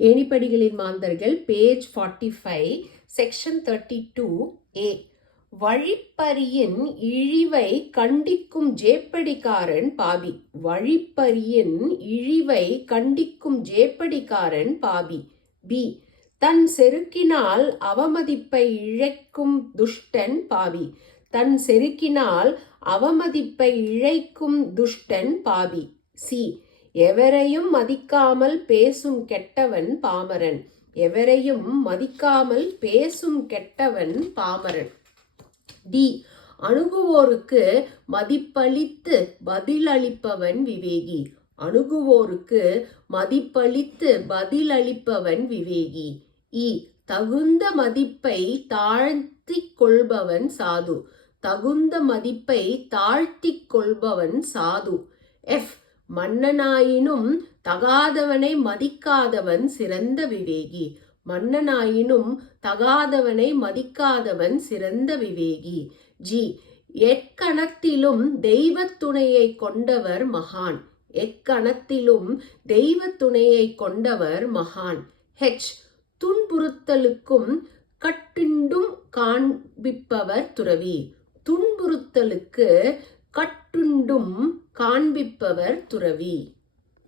ஏணிப்படிகளின் மாந்தர்கள் page 45 section 32A. வழிப்பறியின் இழிவை கண்டிக்கும் ஜேப்படிக்காரன் பாவி. வழிப்பறியின் இழிவை கண்டிக்கும் ஜேப்படிக்காரன் பாவி. பி. தன் செருக்கினால் அவமதிப்பை இழைக்கும் துஷ்டன் பாவி. தன் செருக்கினால் அவமதிப்பை இழைக்கும் துஷ்டன் பாவி. சி. எவரையும் மதிக்காமல் பேசும் கெட்டவன் பாமரன். எவரையும் மதிக்காமல் பேசும் கெட்டவன் பாமரன். டி. அணுகுவோருக்கு மதிப்பளித்து பதிலளிப்பவன் விவேகி. அணுகுவோருக்கு மதிப்பளித்து பதிலளிப்பவன் விவேகி. இ. தகுந்த மதிப்பை தாழ்த்திக் கொள்பவன் சாது. தகுந்த மதிப்பை தாழ்த்திக் கொள்பவன் சாது. எஃப். மன்னனாயினும் தகாதவனை மதிக்காதவன் சிறந்த விவேகி. மன்னனாயினும் தகாதவனை மதிக்காதவன் சிறந்த விவேகி. ஜி. எக்கணத்திலும் தெய்வத் துணையை கொண்டவர் மகான். எக்கணத்திலும் தெய்வத் துணையை கொண்டவர் மகான். ஹெச். துன்புறுத்தலுக்கும் கட்டுண்டும் காண்பிப்பவர் துறவி. துன்புறுத்தலுக்கு கட்டுண்டும் காண்பிப்பவர் துறவி.